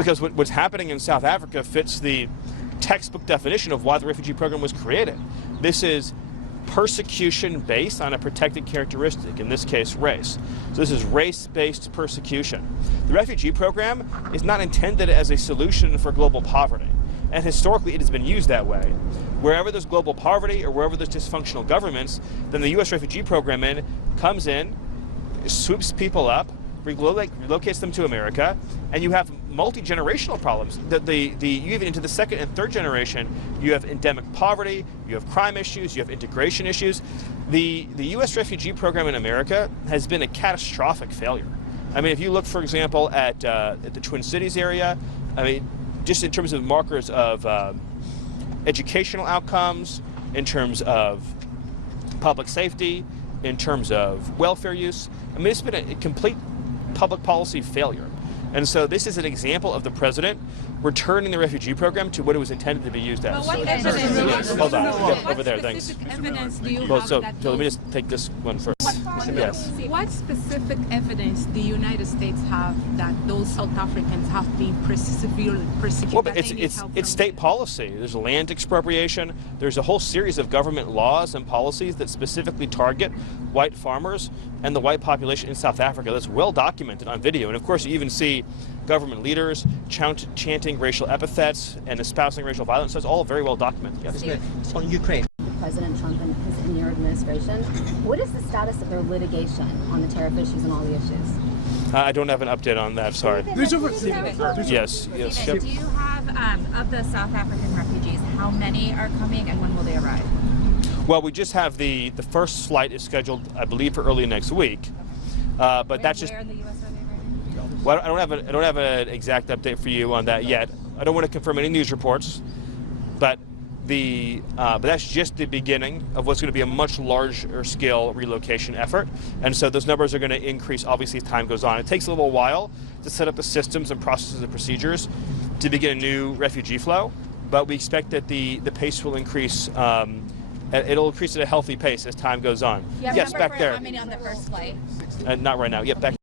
because what's happening in South Africa fits the textbook definition of why the refugee program was created. This is persecution based on a protected characteristic, in this case race. So this is race-based persecution. The refugee program is not intended as a solution for global poverty, and historically it has been used that way. Wherever there's global poverty or wherever there's dysfunctional governments, then the U.S. refugee program comes in, swoops people up, relocates them to America, and you have multi-generational problems. You even into the second and third generation, you have endemic poverty, you have crime issues, you have integration issues. The U.S. refugee program in America has been a catastrophic failure. I mean, if you look, for example, at the Twin Cities area, I mean, just in terms of markers of educational outcomes, in terms of public safety, in terms of welfare use, I mean, it's been a complete public policy failure. And so this is an example of the president returning the refugee program to what it was intended to be used as. Well, what evidence? Hold on, yeah, over there, thanks. What specific evidence do you Well, have so that let me just take this one first. Yes. What specific evidence the United States have that those South Africans have been severely persecuted? Well, but it's state policy. There's land expropriation. There's a whole series of government laws and policies that specifically target white farmers and the white population in South Africa. That's well documented on video. And of course, you even see government leaders chanting racial epithets and espousing racial violence. So it's all very well documented. Yes. On Ukraine. President Trump and in your administration, what is the status of their litigation on the tariff issues and all the issues? I don't have an update on that. Sorry. Yes. Steven, do you have, of the South African refugees, how many are coming and when will they arrive? Well, we just have the first flight is scheduled, I believe, for early next week. But that's just. Where in the U.S. are they right now? Well, I don't have an exact update for you on that yet. I don't want to confirm any news reports, but that's just the beginning of what's going to be a much larger scale relocation effort. And so those numbers are going to increase, obviously, as time goes on. It takes a little while to set up the systems and processes and procedures to begin a new refugee flow, but we expect that the pace will increase. It'll increase at a healthy pace as time goes on. Yeah, yes, back there. How many on the first flight? Not right now. Yeah, back.